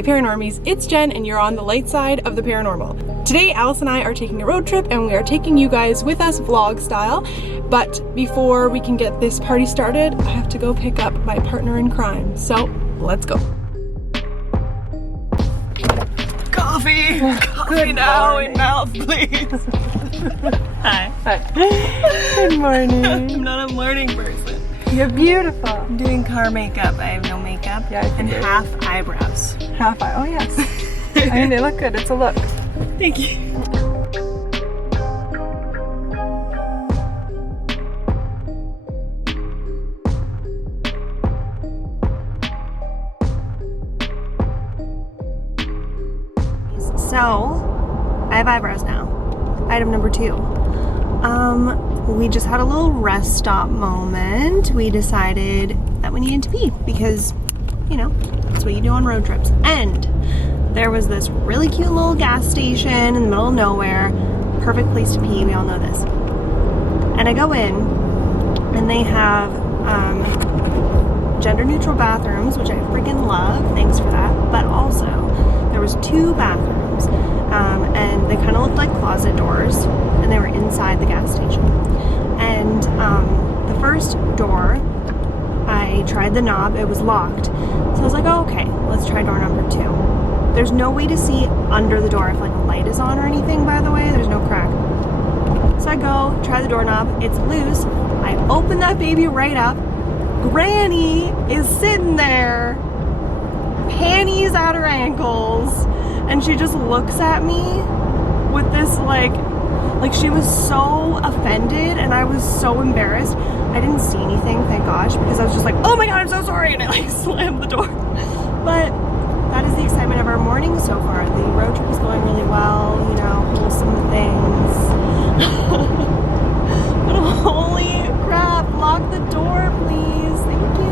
Hey Paranormies, it's Jen and you're on the light side of the paranormal. Today Alice and I are taking a road trip and we are taking you guys with us vlog style. But before we can get this party started, I have to go pick up my partner in crime. So let's go. Coffee! Coffee now in mouth, please. Hi. Hi. Good morning. I'm not a morning person. You're beautiful. I'm doing car makeup. I have no makeup. Yeah, and half eyebrows. Half eye. Oh yes. I mean, they look good. It's a look. Thank you. So, I have eyebrows now. Item number 2. We just had a little rest stop moment. We decided that we needed to pee because, you know, that's what you do on road trips. And there was this really cute little gas station in the middle of nowhere. Perfect place to pee, we all know this. And I go in, and they have gender-neutral bathrooms, which I freaking love. Thanks for that. But also, there was 2 bathrooms, and they kind of looked like closet doors, and they were inside the gas station. And the first door, I tried the knob, it was locked. So I was like, oh, okay, let's try door number 2. There's no way to see under the door if like a light is on or anything, by the way, there's no crack. So I go, try the doorknob, it's loose. I open that baby right up. Granny is sitting there, panties at her ankles, and she just looks at me with this like she was so offended, and I was so embarrassed. I didn't see anything, thank gosh, because I was just like, oh my god, I'm so sorry, and I like slammed the door. But that is the excitement of our morning so far. The road trip is going really well, you know, wholesome things. But holy crap, lock the door, please. Thank you.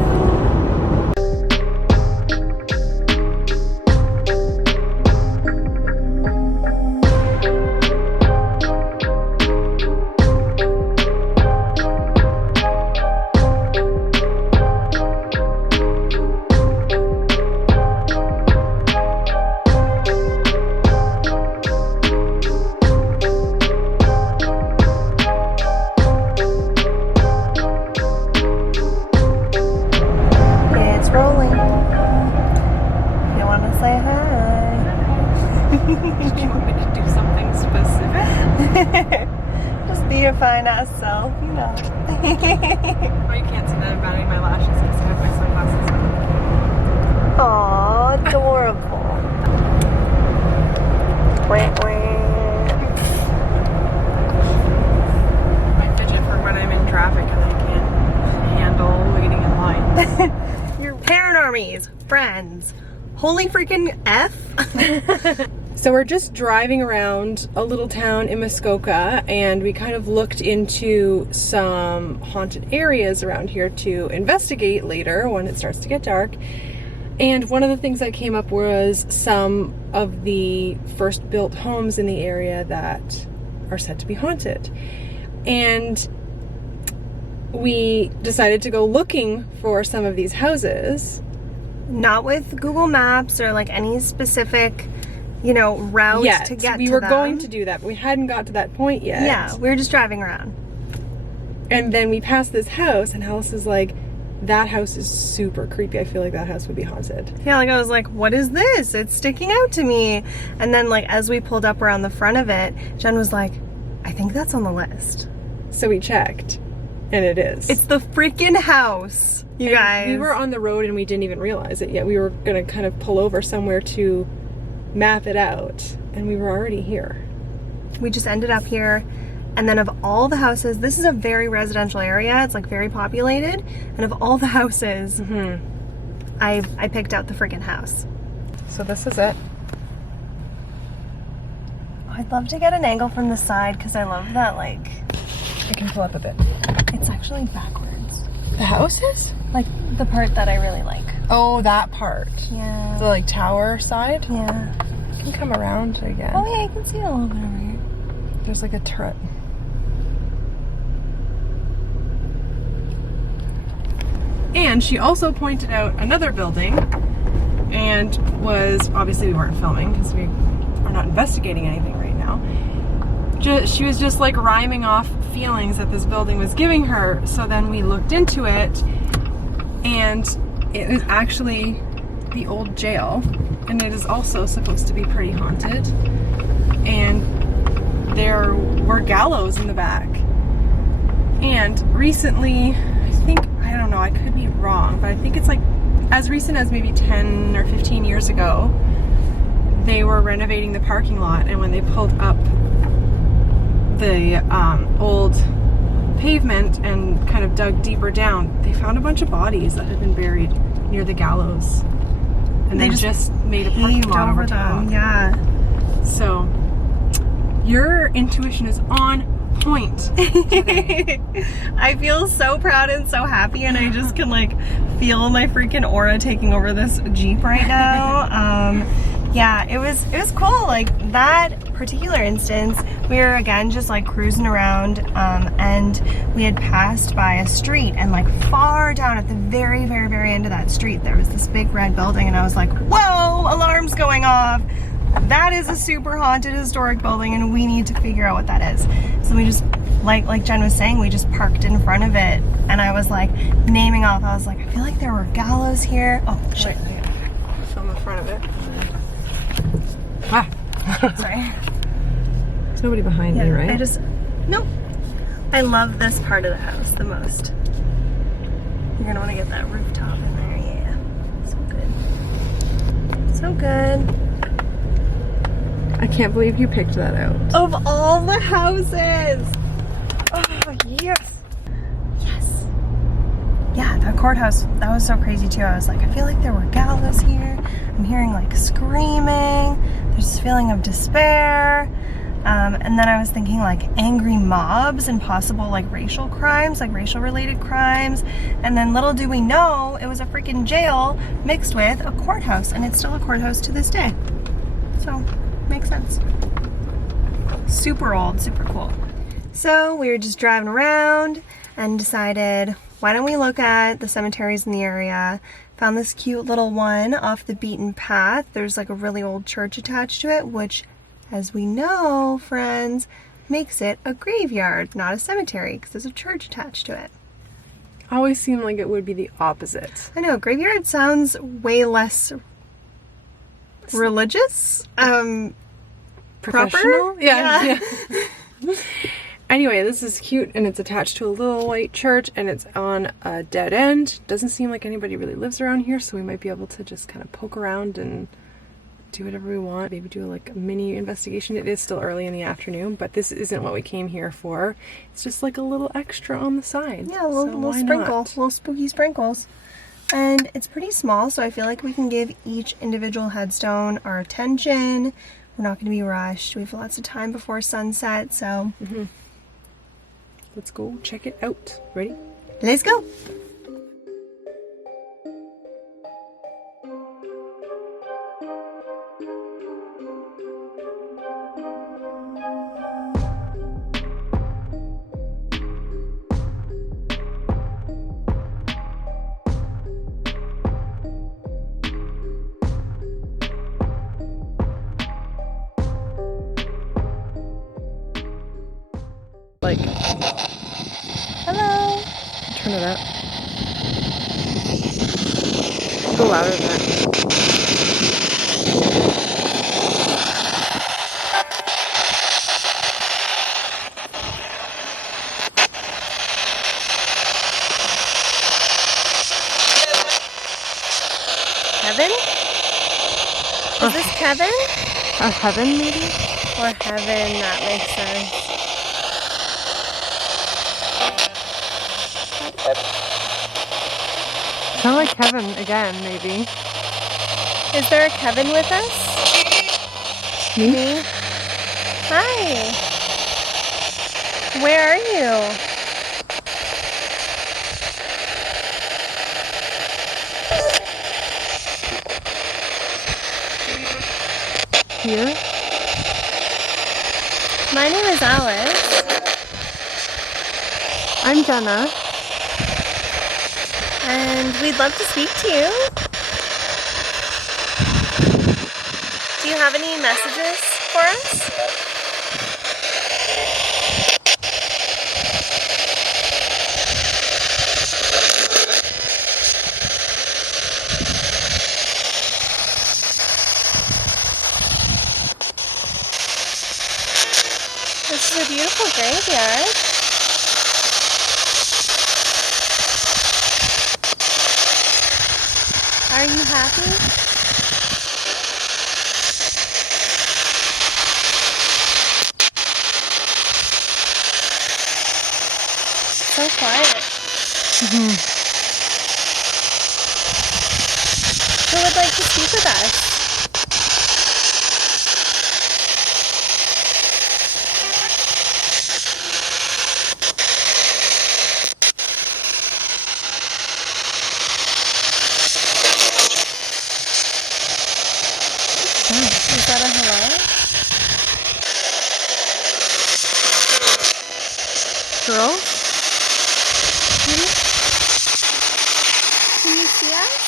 Just be your fine ass self, you know. Oh, you can't see that I'm batting my lashes because I have my sunglasses on. Aww, adorable. I fidget for when I'm in traffic and I can't handle waiting in line. Your Paranormies, friends. Holy freaking F. So we're just driving around a little town in Muskoka, and we kind of looked into some haunted areas around here to investigate later when it starts to get dark. And one of the things that came up was some of the first built homes in the area that are said to be haunted. And we decided to go looking for some of these houses. Not with Google Maps or like any specific, you know, route to get to them. We were going to do that, but we hadn't got to that point yet. Yeah, we were just driving around. And then we passed this house, and Alice is like, that house is super creepy. I feel like that house would be haunted. Yeah, like I was like, what is this? It's sticking out to me. And then like as we pulled up around the front of it, Jen was like, I think that's on the list. So we checked, and it is. It's the freaking house, you guys. We were on the road and we didn't even realize it yet. We were gonna kind of pull over somewhere to map it out, and we were already here. We just ended up here, and then of all the houses, this is a very residential area, it's like very populated, and of all the houses, I picked out the freaking house. So this is it. Oh, I'd love to get an angle from the side because I love that, like, I can pull up a bit. it's actually backwards. The house is? Like the part that I really like. Oh, that part. Yeah. The like tower side? Yeah. You can come around again. Oh yeah, you can see it a little bit over here. There's like a turret. And she also pointed out another building and was, obviously we weren't filming because we are not investigating anything right now. She was just like rhyming off feelings that this building was giving her. So then we looked into it, and it is actually the old jail, and it is also supposed to be pretty haunted, and there were gallows in the back. And recently, I don't know, I could be wrong, but I think it's like as recent as maybe 10 or 15 years ago, they were renovating the parking lot, and when they pulled up the old pavement and kind of dug deeper down, they found a bunch of bodies that had been buried near the gallows, and they just made a parking lot over top. Yeah. So your intuition is on point today. I feel so proud and so happy, and I just can like feel my freaking aura taking over this Jeep right now. Yeah, it was cool. Like that particular instance, we were again just like cruising around, and we had passed by a street, and like far down at the very, very, very end of that street, there was this big red building, and I was like, whoa, alarms going off. That is a super haunted historic building, and we need to figure out what that is. So we just, like Jen was saying, we just parked in front of it, and I was like naming off. I was like, I feel like there were gallows here. Oh shit! Film in front of it. Ah, sorry. There's nobody behind me, right? Nope. I love this part of the house the most. You're gonna want to get that rooftop in there, yeah. So good. So good. I can't believe you picked that out. Of all the houses! Oh, yes! Yes! Yeah, the courthouse, that was so crazy too. I was like, I feel like there were gallows here. I'm hearing like screaming. There's this feeling of despair. And then I was thinking like angry mobs and possible like racial crimes, like racial related crimes. And then little do we know, it was a freaking jail mixed with a courthouse, and it's still a courthouse to this day. So, makes sense. Super old, super cool. So we were just driving around and decided, why don't we look at the cemeteries in the area? Found this cute little one off the beaten path. There's like a really old church attached to it, which, as we know, friends, makes it a graveyard, not a cemetery, because there's a church attached to it. Always seemed like it would be the opposite. I know, graveyard sounds way less religious. Professional? Proper? Yeah. Anyway, this is cute, and it's attached to a little white church, and it's on a dead end. Doesn't seem like anybody really lives around here, so we might be able to just kind of poke around and do whatever we want. Maybe do like a mini investigation. It is still early in the afternoon, but this isn't what we came here for. It's just like a little extra on the side. Yeah, a little sprinkle, little spooky sprinkles. And it's pretty small, so I feel like we can give each individual headstone our attention. We're not going to be rushed. We have lots of time before sunset, so let's go check it out. Ready? Let's go. Like, Hello. turn it up. Go louder than that. Kevin? Is this Kevin? Heaven, maybe? Or heaven, that makes sense. Kind of like Kevin again, maybe. Is there a Kevin with us? Me? Hi. Where are you? Here? My name is Alice. I'm Jenna. And we'd love to speak to you. have any messages for us? This is a beautiful graveyard. Are you happy? So quiet. Who would like to speak with us? Is that a hello? Girl? Can you see us?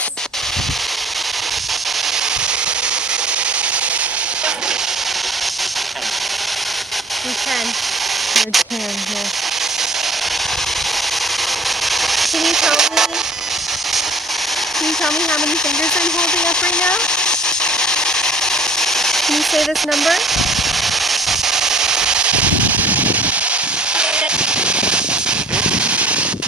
We can. You can, yeah. Can you tell me how many fingers I'm holding up right now? Can you say this number?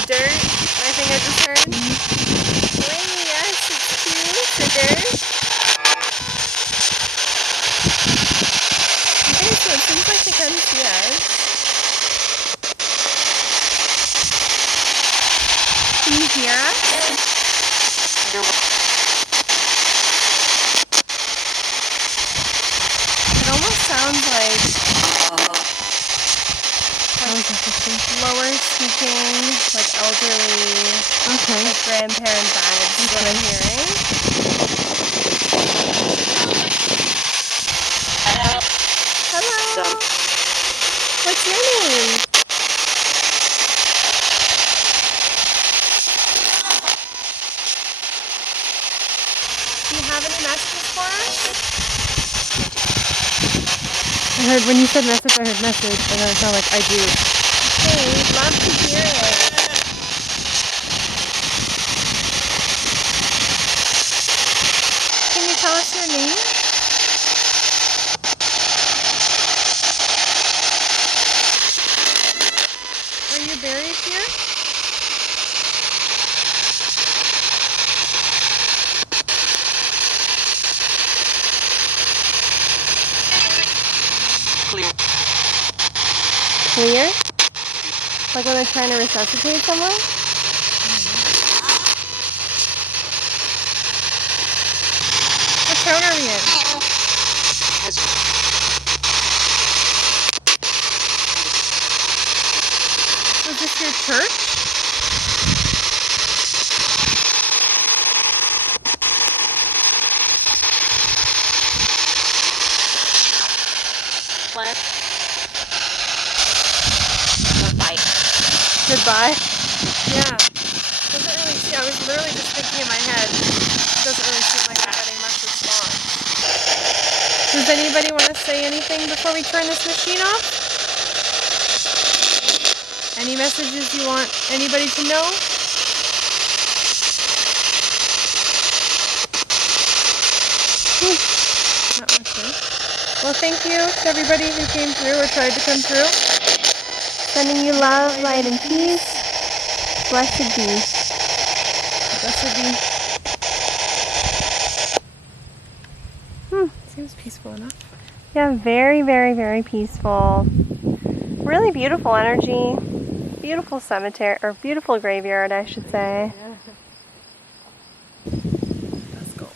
Dirt, I think I just heard. Wait, yes, it's two. The dirt. Okay, so it seems like they come see us. Can you hear us? It almost sounds like lower speaking, like elderly, like grandparent vibes is what I'm hearing. Hello. What's your name? Do you have any messages for us? I heard, when you said message, I heard message, and then it sounded like I do. Okay, we'd love to hear it. Can you tell us your name? Are you buried here? Clear? Like when they're trying to resuscitate someone? What town are we in? Is this your church? What? Goodbye. Yeah. Doesn't really see. I was literally just thinking in my head. Doesn't really seem like I'm getting much response. Does anybody want to say anything before we turn this machine off? Any messages you want anybody to know? Okay. Well, thank you to everybody who came through or tried to come through. Sending you love, light, and peace. Blessed be. Blessed be. Seems peaceful enough. Yeah, very, very, very peaceful. Really beautiful energy. Beautiful cemetery, or beautiful graveyard, I should say. Let's go.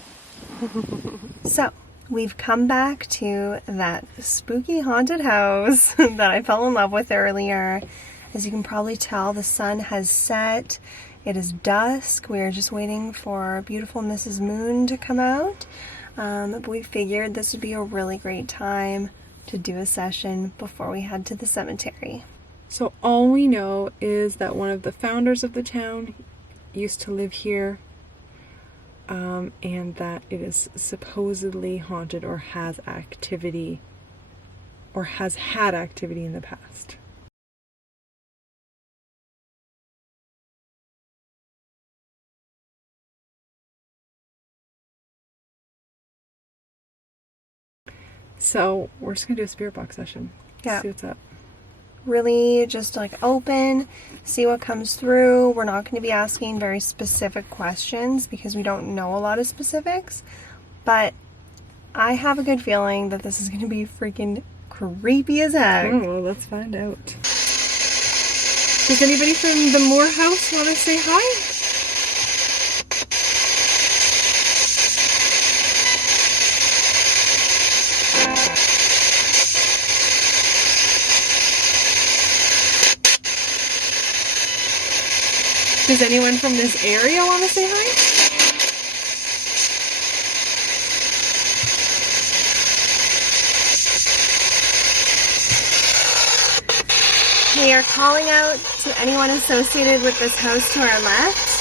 So, we've come back to that spooky haunted house that I fell in love with earlier. As you can probably tell, the sun has set. It is dusk. We are just waiting for beautiful Mrs. Moon to come out. But we figured this would be a really great time to do a session before we head to the cemetery. So all we know is that one of the founders of the town used to live here and that it is supposedly haunted or has activity or has had activity in the past. So we're just gonna do a spirit box session. Yeah. See what's up. Really just like open, see what comes through. We're not going to be asking very specific questions because we don't know a lot of specifics, but I have a good feeling that this is going to be freaking creepy as heck. Oh, well, let's find out. Does anybody from the Moore house want to say hi? Does anyone from this area want to say hi? We are calling out to anyone associated with this house to our left.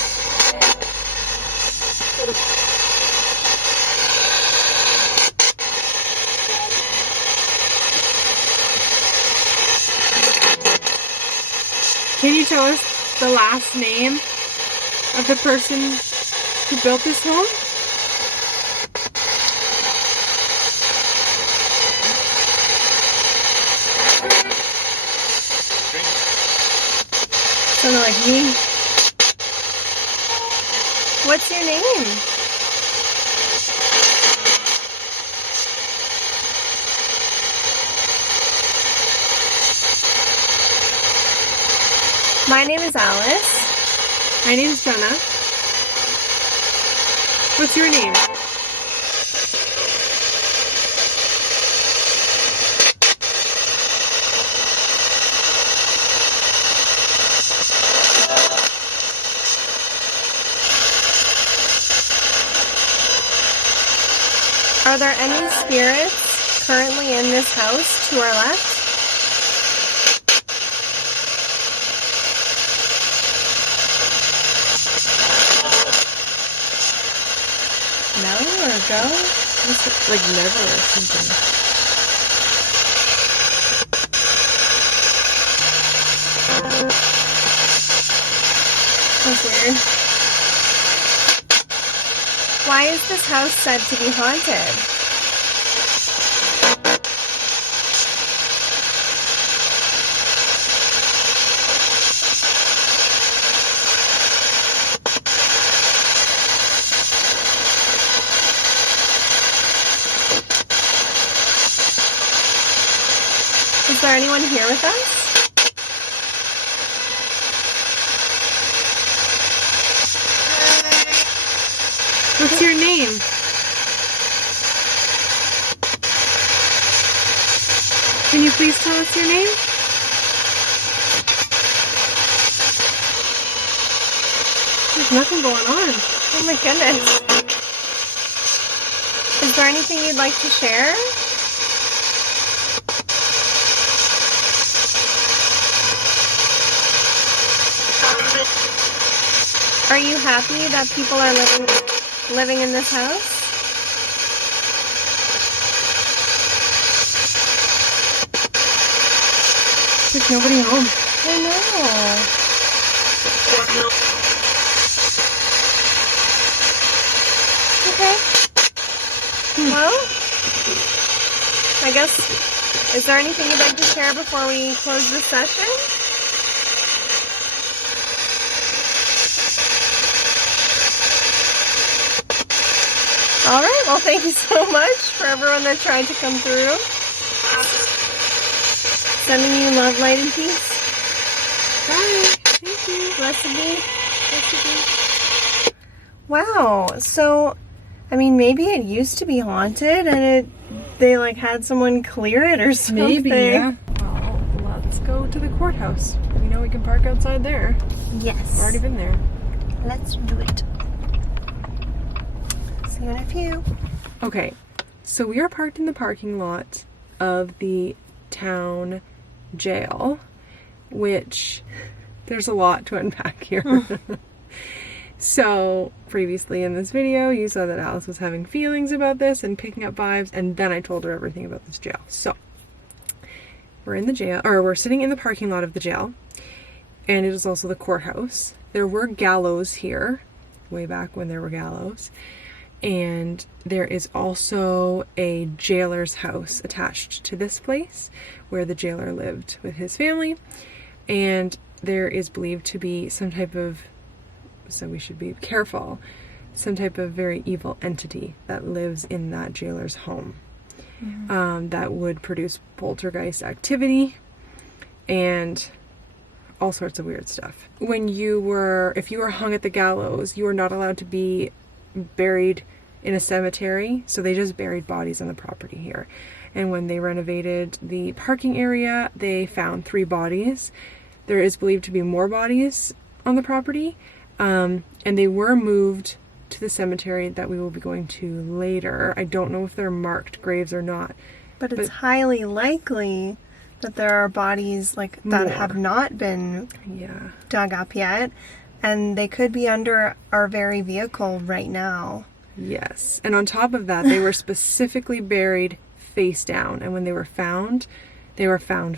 Can you tell us the last name of the person who built this home? Someone like me. What's your name? My name is Alice. My name's Jenna. What's your name? Are there any spirits currently in this house to our left? No or go? It's like never or something. That's weird. Why is this house said to be haunted? Is there anyone here with us? What's your name? Can you please tell us your name? There's nothing going on. Oh my goodness. Is there anything you'd like to share? Are you happy that people are living in this house? There's nobody home. I know. Okay. Well, I guess, is there anything you'd like to share before we close this session? All right, well, thank you so much for everyone that tried to come through. Sending you love, light, and peace. Bye. Thank you. Blessed be. Blessed be. Wow, so, I mean, maybe it used to be haunted and they like had someone clear it or something. Maybe, yeah. Well, let's go to the courthouse. We know we can park outside there. Yes. We've already been there. Let's do it. See you in a few. Okay, so we are parked in the parking lot of the town jail, which there's a lot to unpack here. So previously in this video, you saw that Alice was having feelings about this and picking up vibes, and then I told her everything about this jail. So we're in the jail, or we're sitting in the parking lot of the jail, and it is also the courthouse. There were gallows here, way back when there were gallows, and there is also a jailer's house attached to this place where the jailer lived with his family, and there is believed to be some type of, so we should be careful, some type of very evil entity that lives in that jailer's home. That would produce poltergeist activity and all sorts of weird stuff. If you were hung at the gallows, you were not allowed to be buried in a cemetery, so they just buried bodies on the property here. And when they renovated the parking area, they found 3 bodies. There is believed to be more bodies on the property. And they were moved to the cemetery that we will be going to later. I don't know if they're marked graves or not. But it's highly likely that there are bodies like that have not been dug up yet. And they could be under our very vehicle right now. Yes. And on top of that, they were specifically buried face down. And when they were found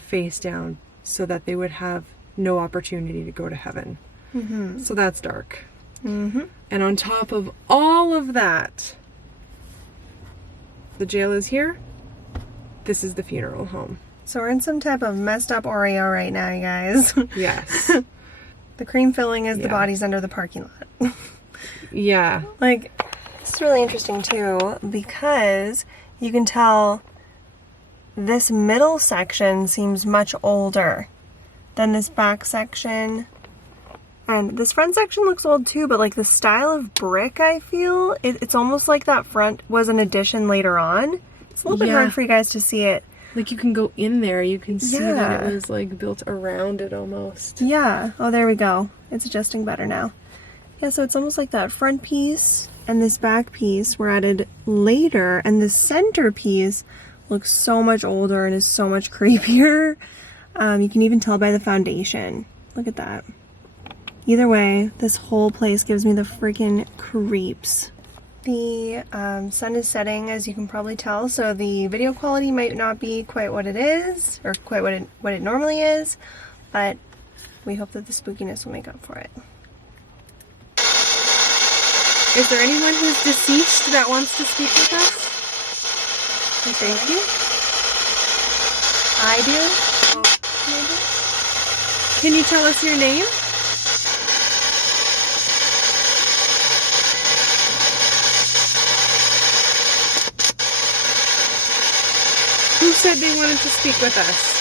face down so that they would have no opportunity to go to heaven. So that's dark. And on top of all of that, the jail is here. This is the funeral home. So we're in some type of messed up Oreo right now, you guys. Yes. The cream filling is the bodies under the parking lot. Yeah. Like, it's really interesting too, because you can tell this middle section seems much older than this back section. And this front section looks old too, but like the style of brick, I feel, it's almost like that front was an addition later on. It's a little bit hard for you guys to see it. Like you can go in there, you can see that it was like built around it almost. Yeah. Oh, there we go. It's adjusting better now. Yeah, so it's almost like that front piece and this back piece were added later, and the center piece looks so much older and is so much creepier. You can even tell by the foundation. Look at that. Either way, this whole place gives me the freaking creeps. The sun is setting, as you can probably tell, so the video quality might not be quite what it is, or quite what it normally is, but we hope that the spookiness will make up for it. Is there anyone who's deceased that wants to speak with us? Thank you. I do. Maybe. Can you tell us your name? Who said they wanted to speak with us?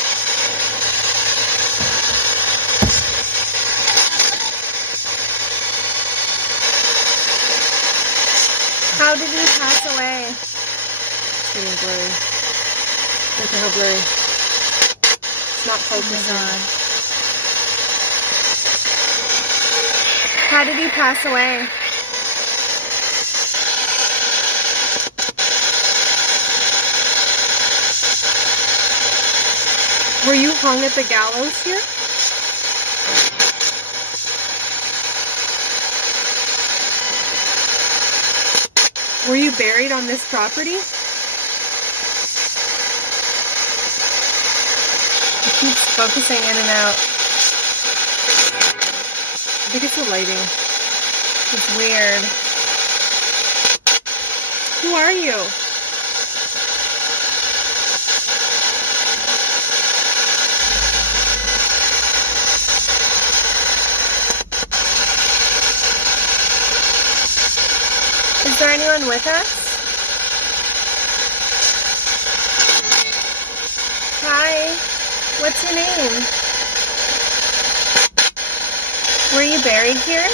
How did he pass away? It's getting blurry. Look at how blurry. It's not focusing. Oh my God. How did he pass away? Were you hung at the gallows here? Were you buried on this property? It keeps focusing in and out. I think it's the lighting. It's weird. Who are you? Is there anyone with us? Hi. What's your name? Were you buried here?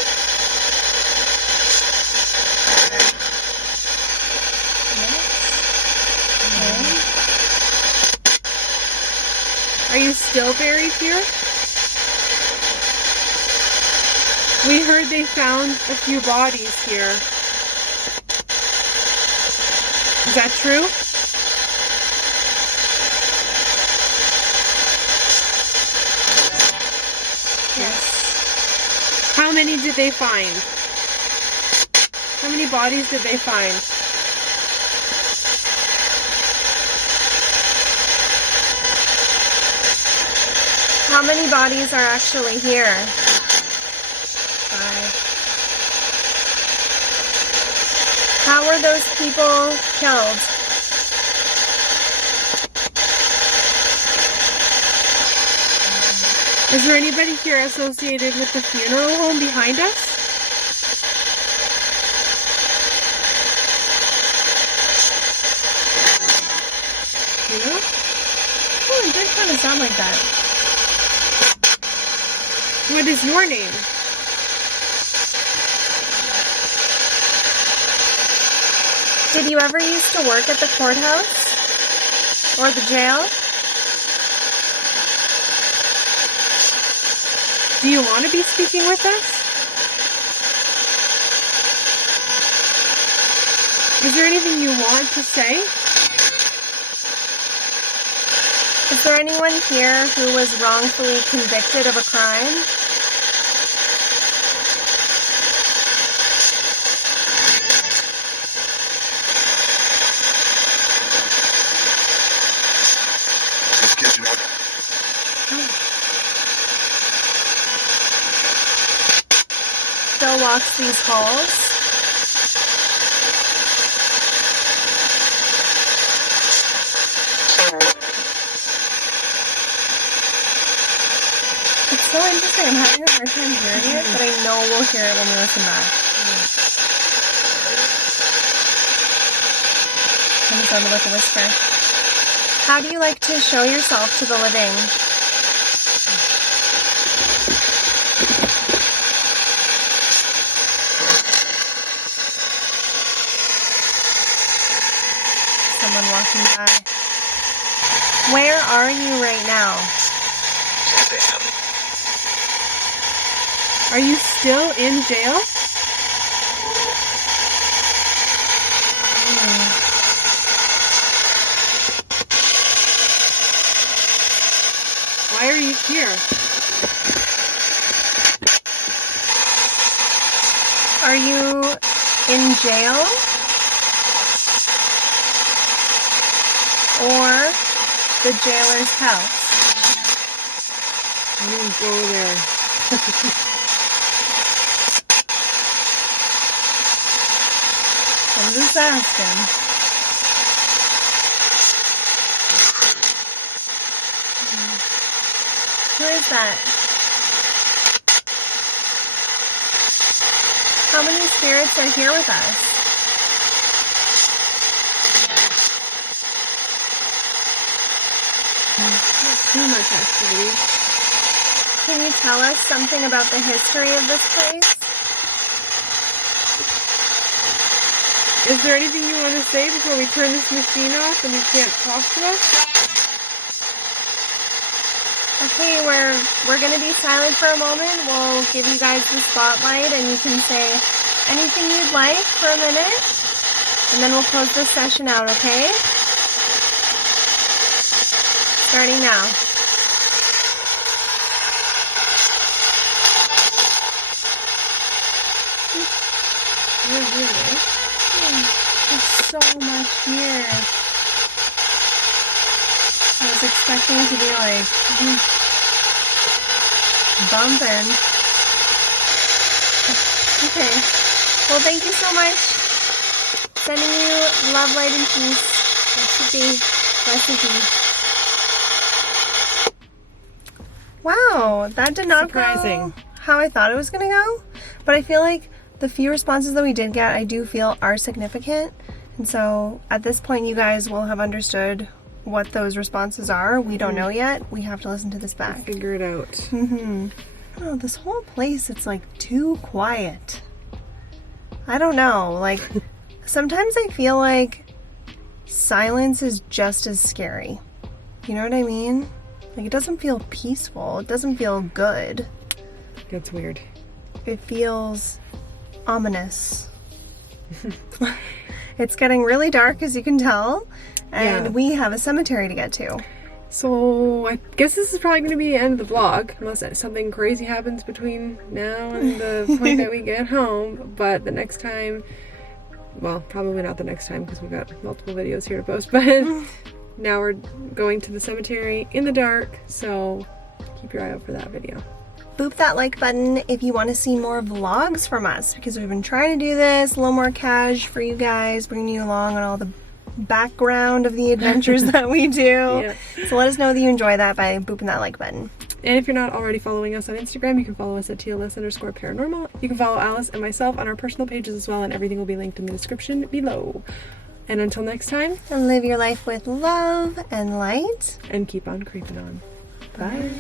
Are you still buried here? We heard they found a few bodies here. Is that true? Yes. How many did they find? How many bodies did they find? How many bodies are actually here? 5. How were those people killed? Is there anybody here associated with the funeral home behind us? You know? Oh, it did kind of sound like that. What is your name? Did you ever used to work at the courthouse? Or the jail? Do you want to be speaking with us? Is there anything you want to say? Is there anyone here who was wrongfully convicted of a crime? Still walks these halls. It's so interesting. I'm having a hard time hearing it, but I know we'll hear it when we listen back. Kind of sounded like a whisper. How do you like to show yourself to the living? Someone walking by. Where are you right now? Are you still in jail? Why are you here? Are you in jail? Or the jailer's house? I didn't go there. I'm just asking. Who is that? How many spirits are here with us? Not too much activity. Can you tell us something about the history of this place? Is there anything you want to say before we turn this machine off and you can't talk to us? Okay, we're gonna be silent for a moment. We'll give you guys the spotlight and you can say anything you'd like for a minute. And then we'll close this session out, okay? Starting now. There's so much here. I was expecting it to be like bumping. Okay. Well, thank you so much. Sending you love, light, and peace. That should be recipe. Wow, that did not Surprising. go how I thought it was gonna go. But I feel like the few responses that we did get, I do feel are significant. And so at this point, you guys will have understood what those responses are. We don't know yet. We have to listen to this back. Figure it out. Mm-hmm. Oh, this whole place, it's like too quiet. I don't know. Like, sometimes I feel like silence is just as scary. You know what I mean? Like, it doesn't feel peaceful. It doesn't feel good. That's weird. It feels ominous. It's getting really dark, as you can tell, and Yeah. we have a cemetery to get to. So I guess this is probably going to be the end of the vlog, unless something crazy happens between now and the point that we get home. But the next time well, probably not the next time because we've got multiple videos here to post, but now we're going to the cemetery in the dark, so keep your eye out for that video. Boop that like button if you want to see more vlogs from us, because we've been trying to do this a little more cash for you guys, bringing you along on all the background of the adventures that we do. Yeah. So let us know that you enjoy that by booping that like button. And if you're not already following us on Instagram, you can follow us at TLS_paranormal. You can follow Alice and myself on our personal pages as well, and everything will be linked in the description below. And until next time, And live your life with love and light. and keep on creeping on. Bye.